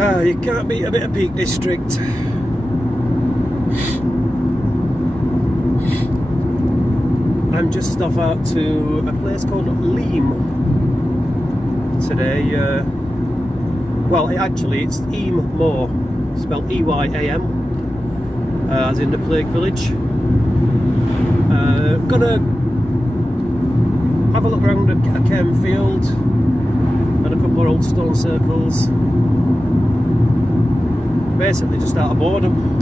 You can't beat a bit of Peak District. I'm just off out to a place called Leam today. Well, it's Eyam Moor, spelled E-Y-A-M, as in the Plague Village. Gonna have a look around a Cam field and a couple of old stone circles. Basically just out of boredom.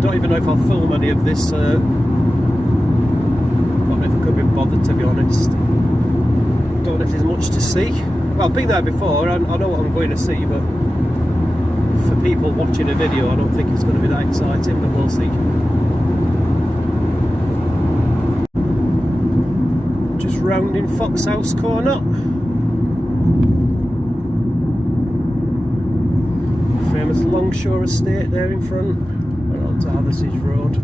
Don't even know if I'll film any of this. Don't know if I could be bothered, to be honest. Don't know if there's much to see. Well, I've been there before, I know what I'm going to see, but for people watching a video I don't think it's going to be that exciting, but we'll see. Just rounding Fox House Corner. Famous Longshore Estate there in front. We're on to Hathersage Road.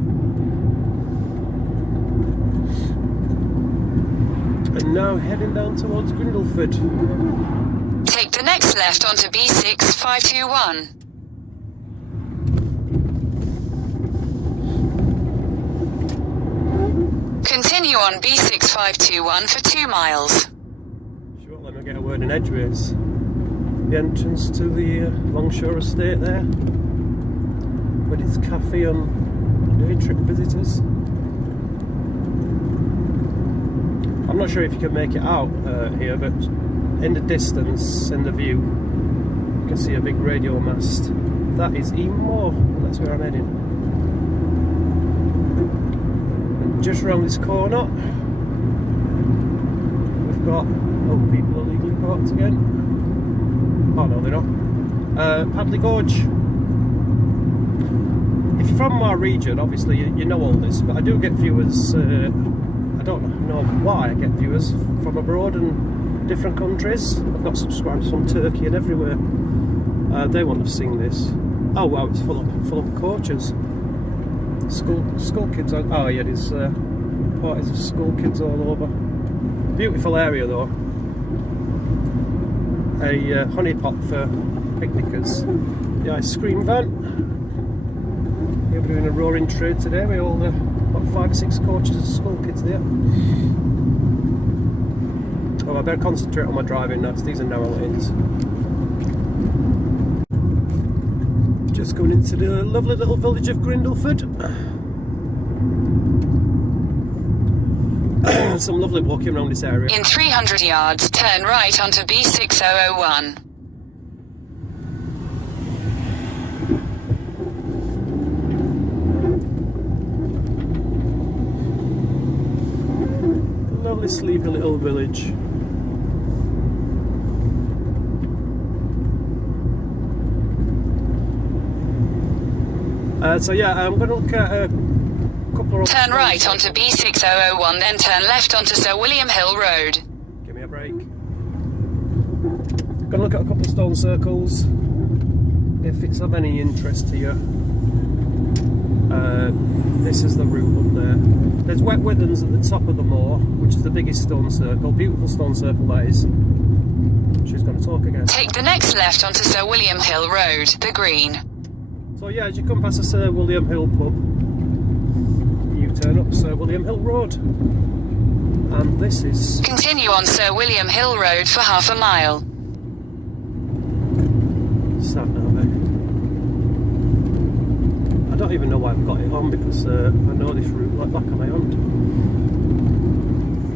And now heading down towards Grindleford. Take the next left onto B6521. Continue on B6521 for 2 miles. She won't let me get a word in edgeways. The entrance to the Longshore Estate there, with its cafe and day trip visitors. I'm not sure if you can make it out here, but in the distance, in the view, you can see a big radio mast. That is Eyam Moor, and that's where I'm heading. And just around this corner, we've got, oh, people are illegally parked again. Oh no, they're not. Padley Gorge. If you're from my region, obviously you know all this, but I do get viewers. I don't know why I get viewers from abroad and different countries. I've got subscribers from Turkey and everywhere. They won't have seen this. Oh wow, it's full of coaches. School kids. Oh yeah, there's parties of school kids all over. Beautiful area though. A honeypot for picnickers. The ice cream van. We're doing a roaring trade today with all the about 5 or 6 coaches of school kids there. Oh, I better concentrate on my driving now, because these are narrow lanes. Just going into the lovely little village of Grindleford. Some lovely walking around this area. In 300 yards, turn right onto B6001. Lovely sleepy little village. So yeah, I'm going to look at a couple of... Turn right onto B6001, then turn left onto Sir William Hill Road. Give me a break. Going to look at a couple of stone circles. If it's of any interest to you. This is the route up there. There's Wet Withens at the top of the moor, which is the biggest stone circle. Beautiful stone circle that is. She's going to talk again. Take the next left onto Sir William Hill Road, the Green. So yeah, as you come past the Sir William Hill pub, you turn up Sir William Hill Road. And this is... Continue on Sir William Hill Road for half a mile. Sat now there. I don't even know why I've got it on, because I know this route like back of my hand.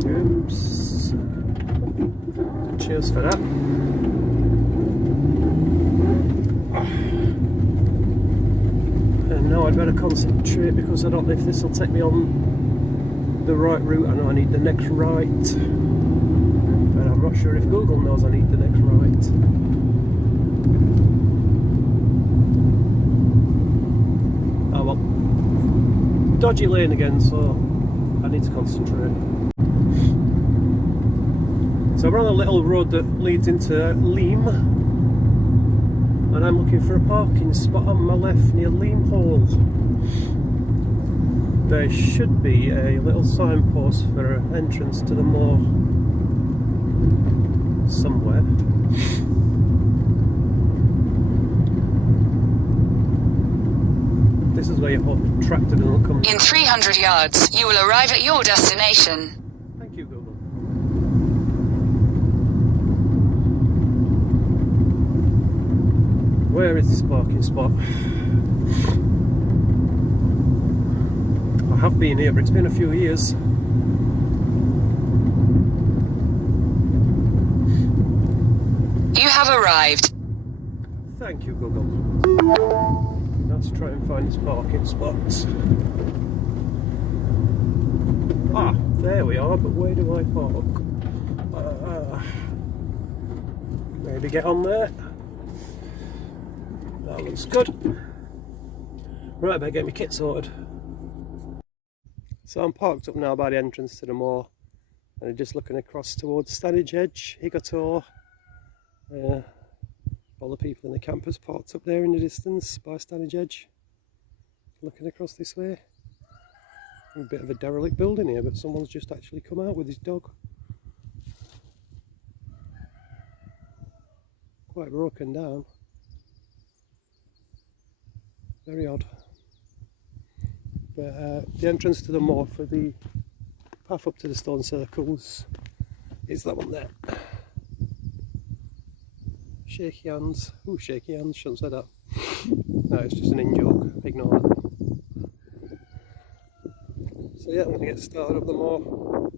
Oops. Cheers for that. And now I'd better concentrate, because I don't know if this will take me on the right route. I know I need the next right, but I'm not sure if Google knows I need the next right. Oh well, dodgy lane again, so I need to concentrate. So we're on a little road that leads into Leam, and I'm looking for a parking spot on my left near Leam Hall. There should be a little signpost for an entrance to the moor somewhere. where you hold the tractor doesn't come. In 300 yards, you will arrive at your destination. Thank you, Google. Where is this parking spot? I have been here, but it's been a few years. You have arrived. Thank you, Google. Let's try and find this parking spot. Ah, there we are, but where do I park? Maybe get on there. That looks good. Right, I better get my kit sorted. So I'm parked up now by the entrance to the moor, and I'm just looking across towards Stanage Edge, Higator. All the people in the campers parked up there in the distance by Stanage Edge, looking across this way. A bit of a derelict building here, but someone's just actually come out with his dog. Quite broken down. Very odd. But the entrance to the moor for the path up to the stone circles is that one there. Shaky hands. Ooh, shaky hands, shouldn't say that. No, it's just an in-joke, ignore that. So yeah, I'm going to get started up the moor.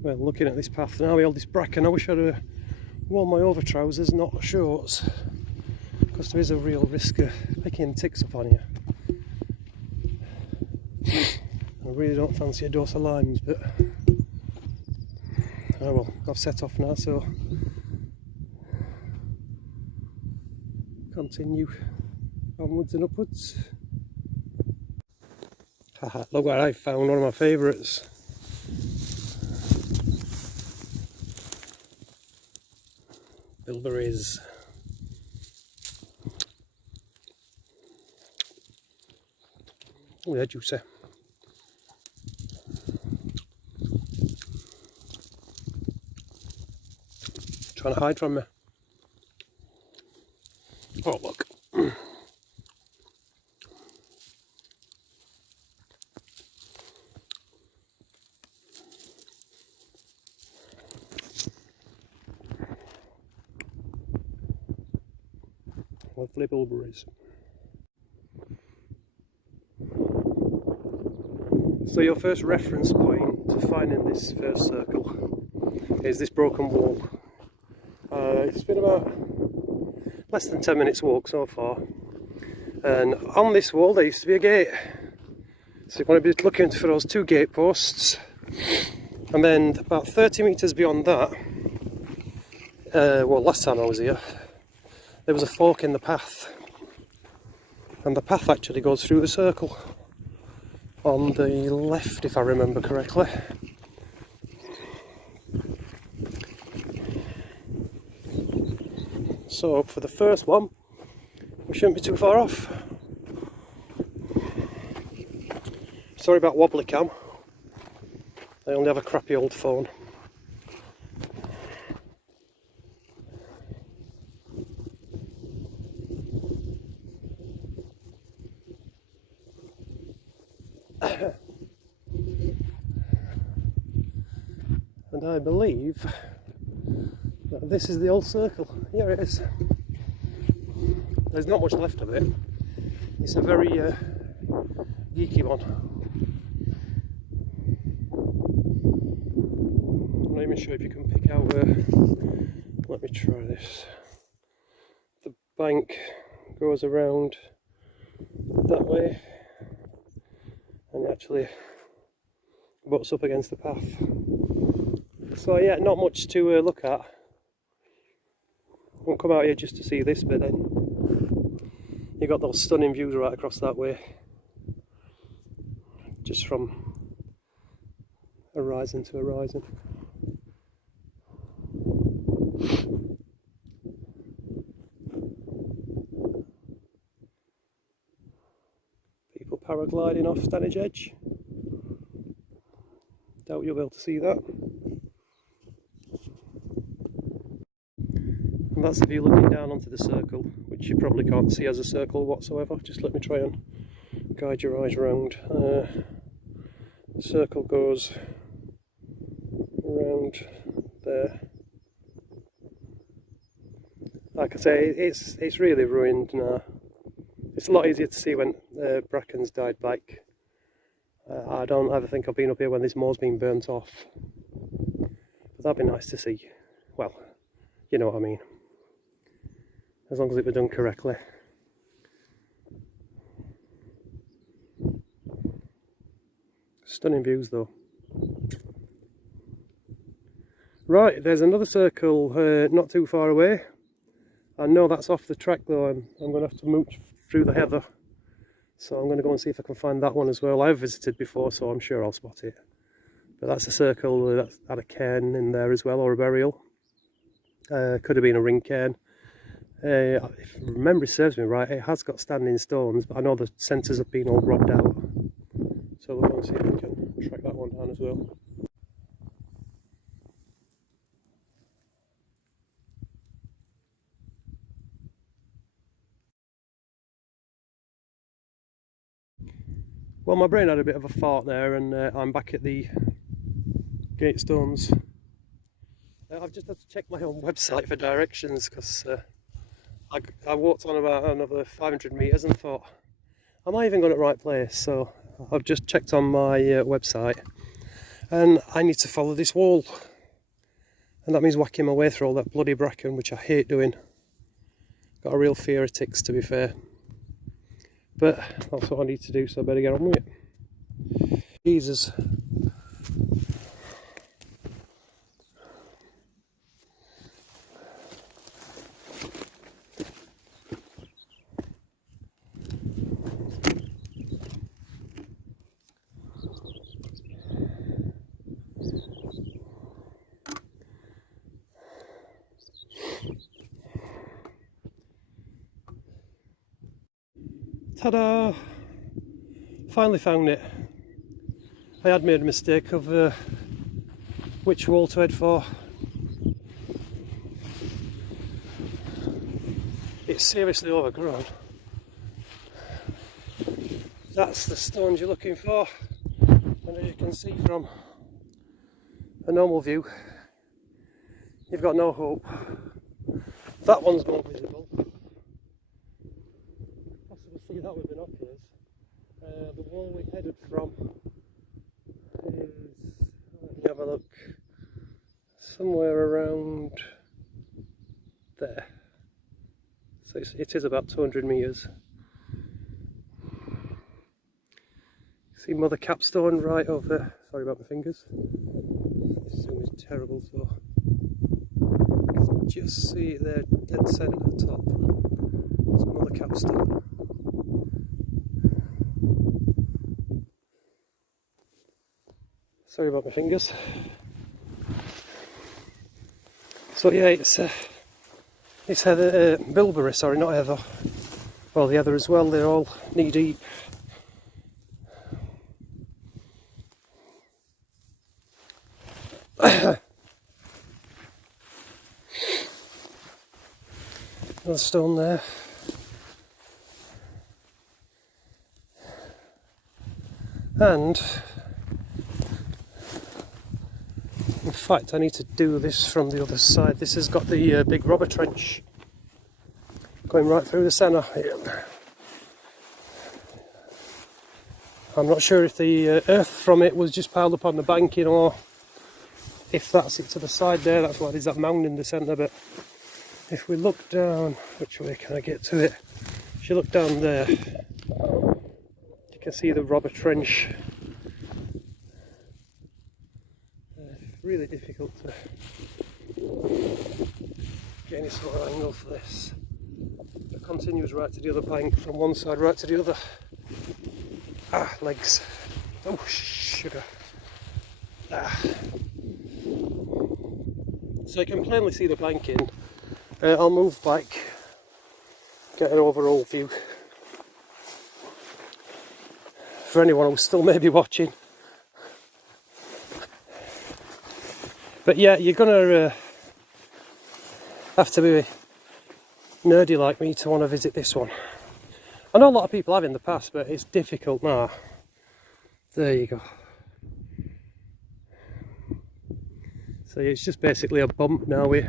Well, looking at this path now with all this bracken, I wish I'd have worn my over trousers, not shorts, because there is a real risk of picking ticks up on you. I really don't fancy a dose of limes, but oh well, I've set off now, so continue onwards and upwards. Haha, look what I found, one of my favourites. Bilberries. Oh, they're juicy. Trying to hide from me. Oh, look. Lovely bilberries. So your first reference point to finding this first circle is this broken wall. It's been about less than 10 minutes walk so far, and on this wall there used to be a gate, so you're going to be looking for those two gate posts, and then about 30 metres beyond that, well, last time I was here there was a fork in the path, and the path actually goes through the circle on the left, if I remember correctly. So for the first one, we shouldn't be too far off. Sorry about wobbly cam, I only have a crappy old phone. And I believe that this is the old circle. Here it is. There's not much left of it. It's a very geeky one. I'm not even sure if you can pick out let me try this. The bank goes around that way and actually butts up against the path. So yeah, not much to look at. Won't come out here just to see this, but then you got those stunning views right across that way, just from horizon to horizon. People paragliding off Stanage Edge. Doubt you'll be able to see that. that's the view looking down onto the circle, which you probably can't see as a circle whatsoever. Just let me try and guide your eyes around. The circle goes around there. Like I say, it's really ruined now. It's a lot easier to see when brackens died back. I don't ever think I've been up here when this moor's been burnt off. But that'd be nice to see. Well, you know what I mean. As long as it were done correctly. Stunning views though. Right, there's another circle not too far away. I know that's off the track though, and I'm going to have to mooch through the heather. So I'm going to go and see if I can find that one as well. I've visited before, so I'm sure I'll spot it. But that's a circle that's had a cairn in there as well, or a burial. Could have been a ring cairn. If memory serves me right, it has got standing stones, but I know the centres have been all robbed out. So we'll go and see if we can track that one down as well. Well, my brain had a bit of a fart there, and I'm back at the Gatestones. I've just had to check my own website for directions because I walked on about another 500 metres and thought, am I even going to the right place? So I've just checked on my website, and I need to follow this wall. And that means whacking my way through all that bloody bracken, which I hate doing. Got a real fear of ticks, to be fair. But that's what I need to do, so I better get on with it. Jesus. Ta-da! Finally found it. I had made a mistake of which wall to head for. It's seriously overgrown. That's the stones you're looking for, and as you can see from a normal view, you've got no hope. That one's more visible. See that with binoculars. The wall we headed from is, let me have a look, somewhere around there. So it is about 200 metres. See Mother Capstone right over, sorry about my fingers. This zoom is terrible, so just see it there, dead centre top. It's Mother Capstone. Sorry about my fingers. So yeah, it's heather, bilberry, sorry, not heather. Well, the heather as well, they're all knee deep. Another stone there. And in fact, I need to do this from the other side. This has got the big robber trench going right through the centre here. I'm not sure if the earth from it was just piled up on the banking, or if that's it to the side there. That's why there's that mound in the centre. But if we look down, which way can I get to it? If you look down there, you can see the robber trench. Really difficult to get any sort of angle for this. It continues right to the other bank, from one side right to the other. Ah, legs. Oh, sugar. Ah. So you can plainly see the banking. I'll move back, get an overall view. For anyone who's still maybe watching. But yeah, you're gonna have to be nerdy like me to want to visit this one. I know a lot of people have in the past, but it's difficult now. There you go. So it's just basically a bump now with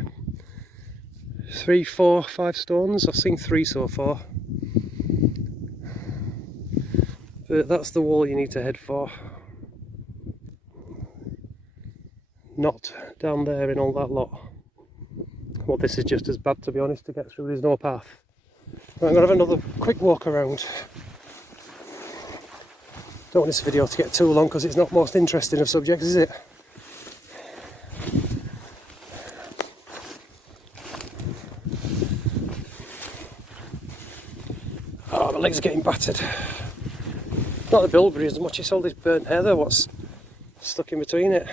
3, 4, 5 stones. I've seen 3 so far. But that's the wall you need to head for. Not down there in all that lot. Well, this is just as bad, to be honest, to get through. There's no path. Right, I'm going to have another quick walk around. Don't want this video to get too long because it's not most interesting of subjects, is it? Oh, my legs are getting battered. Not the bilberry as much as all this burnt heather what's stuck in between it.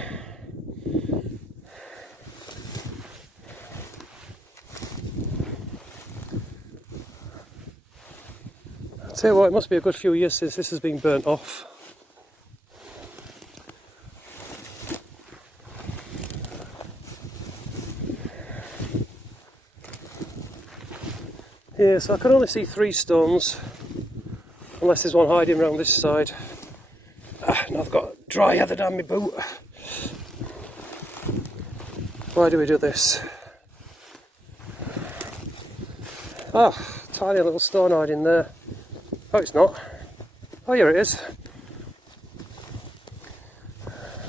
I'll tell you what, it must be a good few years since this has been burnt off. Yeah, so I can only see 3 stones, unless there's one hiding around this side. And I've got dry heather down my boot. Why do we do this? Ah, tiny little stone hiding there. Oh, it's not. Oh, here it is.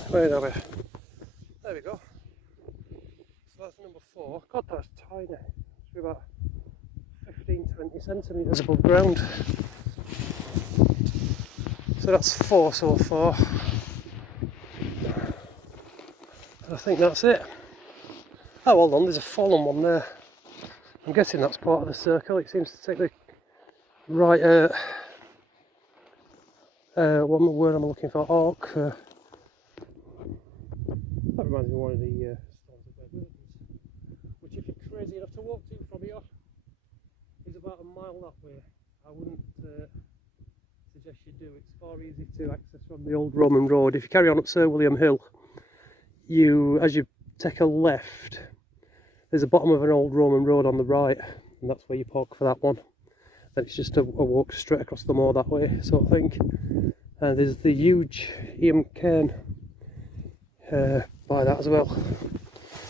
Where are we? There we go. So that's number 4. God, that's tiny. It's about 15-20 centimetres above ground. So that's 4 so far. I think that's it. Oh, hold on, there's a fallen one there. I'm guessing that's part of the circle. It seems to take the right, what word am I looking for? Arc. That reminds me of one of the stones of Red which, if you're crazy enough to walk to from here, is about a mile that way. I wouldn't suggest you do. It's far easier to access from the old Roman road. If you carry on up Sir William Hill, as you take a left, there's the bottom of an old Roman road on the right, and that's where you park for that one. Then it's just a walk straight across the moor that way, sort of thing. And there's the huge Eyam cairn by that as well.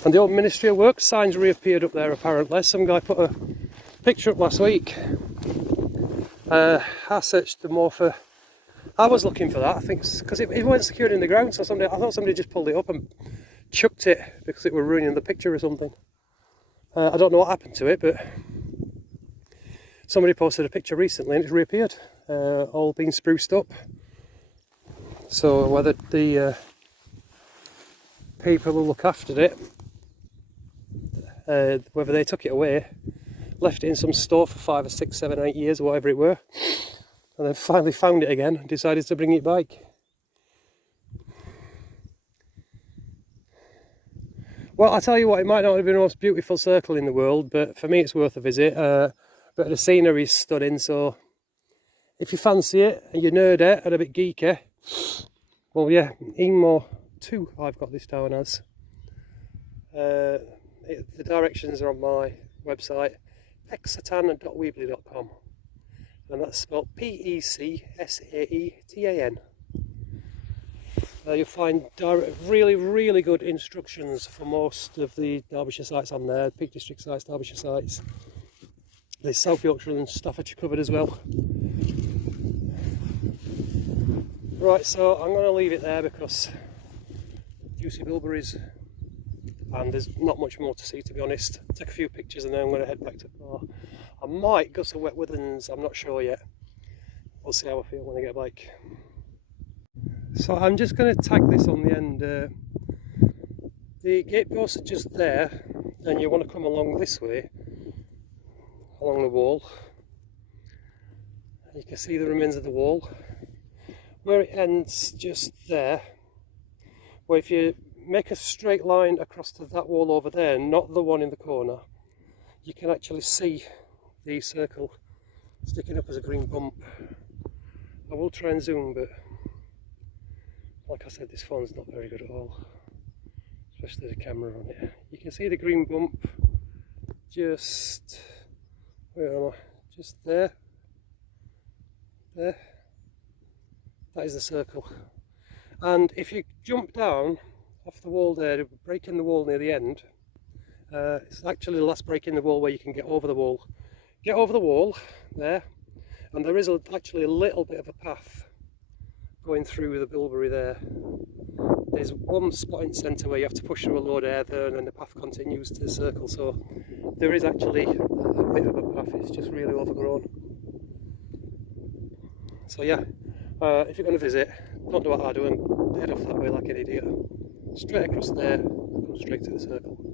And the old Ministry of Works signs reappeared up there apparently. Some guy put a picture up last week. I searched the moor for... I was looking for that, I think, because it wasn't secured in the ground, so I thought somebody just pulled it up and chucked it because it were ruining the picture or something. I don't know what happened to it, but somebody posted a picture recently and it's reappeared, all been spruced up. So whether the people who look after it, whether they took it away, left it in some store for 5 or 6, 7, 8 years or whatever it were, and then finally found it again and decided to bring it back. Well, I tell you what, it might not have been the most beautiful circle in the world, but for me it's worth a visit. But the scenery's stunning, so if you fancy it and you're nerdy and a bit geeky, well, yeah, Eyam Moor 2 I've got this town as. The directions are on my website, pecsatan.weebly.com, and that's spelled P-E-C-S-A-E-T-A-N. You'll find really, really good instructions for most of the Derbyshire sites on there, Peak District sites, Derbyshire sites. There's South Yorkshire and Staffordshire covered as well. Right, so I'm going to leave it there because juicy bilberries, and there's not much more to see, to be honest. Take a few pictures and then I'm going to head back to the car. I might go to Wet Withens, I'm not sure yet. We'll see how I feel when I get back. So I'm just going to tag this on the end. The gate posts are just there, and you want to come along this way, along the wall. You can see the remains of the wall. Where it ends just there, where if you make a straight line across to that wall over there, not the one in the corner, you can actually see the circle sticking up as a green bump. I will try and zoom, but like I said, this phone's not very good at all, especially the camera on it. You can see the green bump just Where am I? Just there. There. That is the circle. And if you jump down off the wall there, breaking the wall near the end, it's actually the last break in the wall where you can get over the wall. Get over the wall there, and there is actually a little bit of a path going through the bilberry there. There's one spot in the centre where you have to push through a load of air there, and then the path continues to the circle, so there is actually a bit of a path, it's just really overgrown. So yeah, if you're going to visit, don't do what I do and head off that way like an idiot. Straight across there, go straight to the circle.